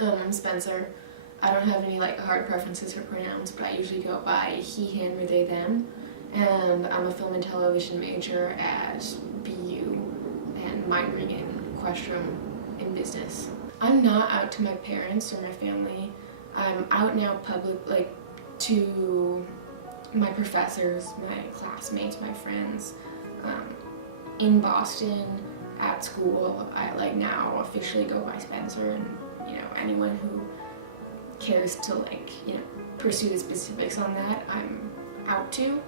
I'm Spencer. I don't have any like hard preferences for pronouns, but I usually go by he, him, or they, them. And I'm a film and television major at BU and minoring in Questrom in business. I'm not out to my parents or my family. I'm out now to my professors, my classmates, my friends. In Boston, at school, I now officially go by Spencer, and anyone who cares to pursue the specifics on that, I'm out to.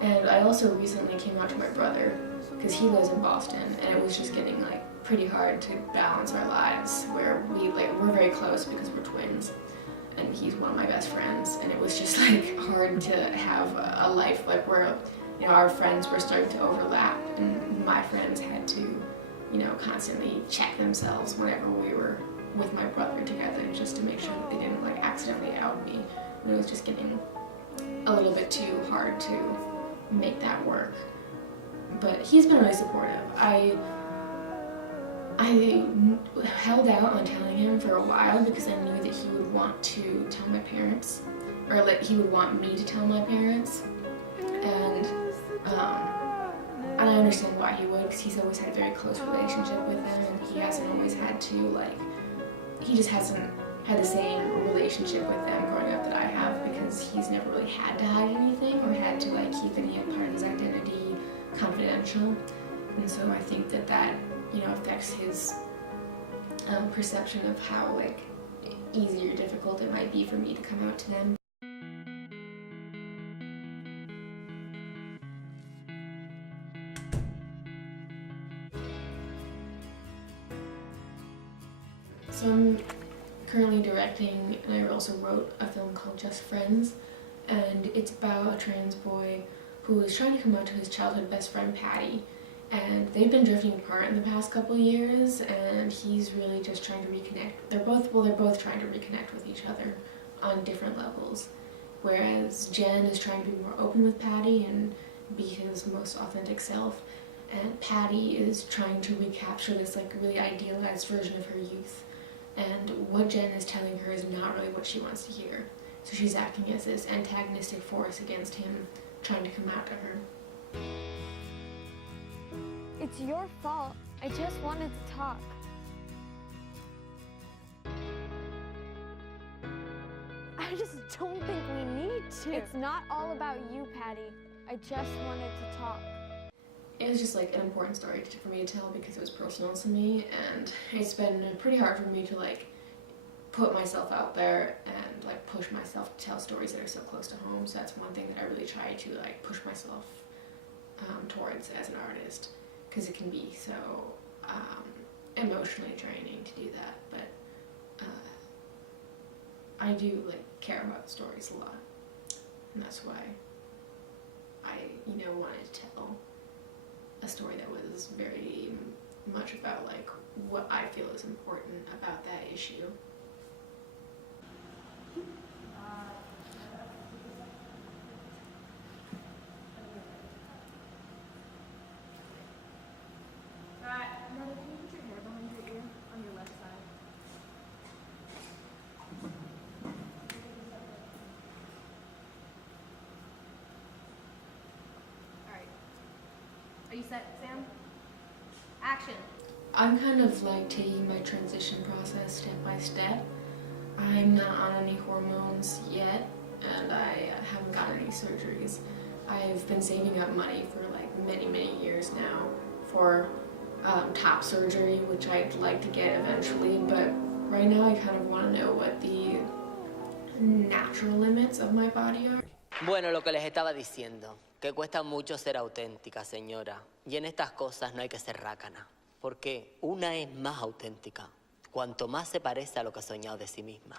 And I also recently came out to my brother because he lives in Boston, and it was just getting pretty hard to balance our lives where we're very close because we're twins, and he's one of my best friends, and it was just hard to have a life where our friends were starting to overlap, and my friends had to constantly check themselves whenever we were with my brother together just to make sure that they didn't accidentally out me. And it was just getting a little bit too hard to make that work. But he's been really supportive. I held out on telling him for a while because I knew that he would want to tell my parents, or he would want me to tell my parents. And I understand why he would, because he's always had a very close relationship with them, and he hasn't always had to he just hasn't had the same relationship with them growing up that I have, because he's never really had to hide anything or had to keep any part of his identity confidential. And so I think that affects his perception of how easy or difficult it might be for me to come out to them. So I'm currently directing, and I also wrote a film called Just Friends, and it's about a trans boy who is trying to come out to his childhood best friend Patty, and they've been drifting apart in the past couple years, and he's really just trying to reconnect. They're both trying to reconnect with each other on different levels, whereas Jen is trying to be more open with Patty and be his most authentic self, and Patty is trying to recapture this really idealized version of her youth. And what Jen is telling her is not really what she wants to hear. So she's acting as this antagonistic force against him, trying to come out to her. It's your fault. I just wanted to talk. I just don't think we need to. It's not all about you, Patty. I just wanted to talk. It was just an important story for me to tell because it was personal to me, and it's been pretty hard for me to put myself out there and push myself to tell stories that are so close to home. So that's one thing that I really try to push myself towards as an artist, because it can be so emotionally draining to do that. But I do care about stories a lot, and that's why I wanted to tell a story that was very much about what I feel is important about that issue. Natalie, can you put your hair behind your ear on your left side? Alright. Are you set, Sam? Action! I'm kind of taking my transition process step by step. I'm not on any hormones yet, and I haven't gotten any surgeries. I've been saving up money for many years now for top surgery, which I'd like to get eventually, but right now I kind of want to know what the natural limits of my body are. Bueno, lo que les estaba diciendo, que cuesta mucho ser auténtica, señora. Y en estas cosas no hay que ser rácana, porque una es más auténtica, cuanto más se parece a lo que ha soñado de sí misma.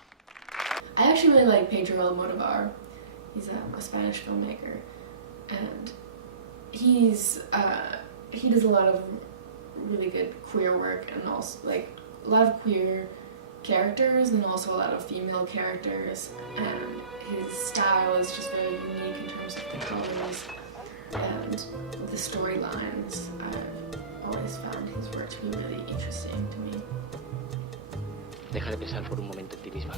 I actually really like Pedro Almodovar. He's a Spanish filmmaker, and he does a lot of really good queer work, and also a lot of queer characters and also a lot of female characters, and his style is just very unique in terms of the colors and the storylines. I've always found his work to be really interesting to me. Deja de pensar por un momento en ti misma.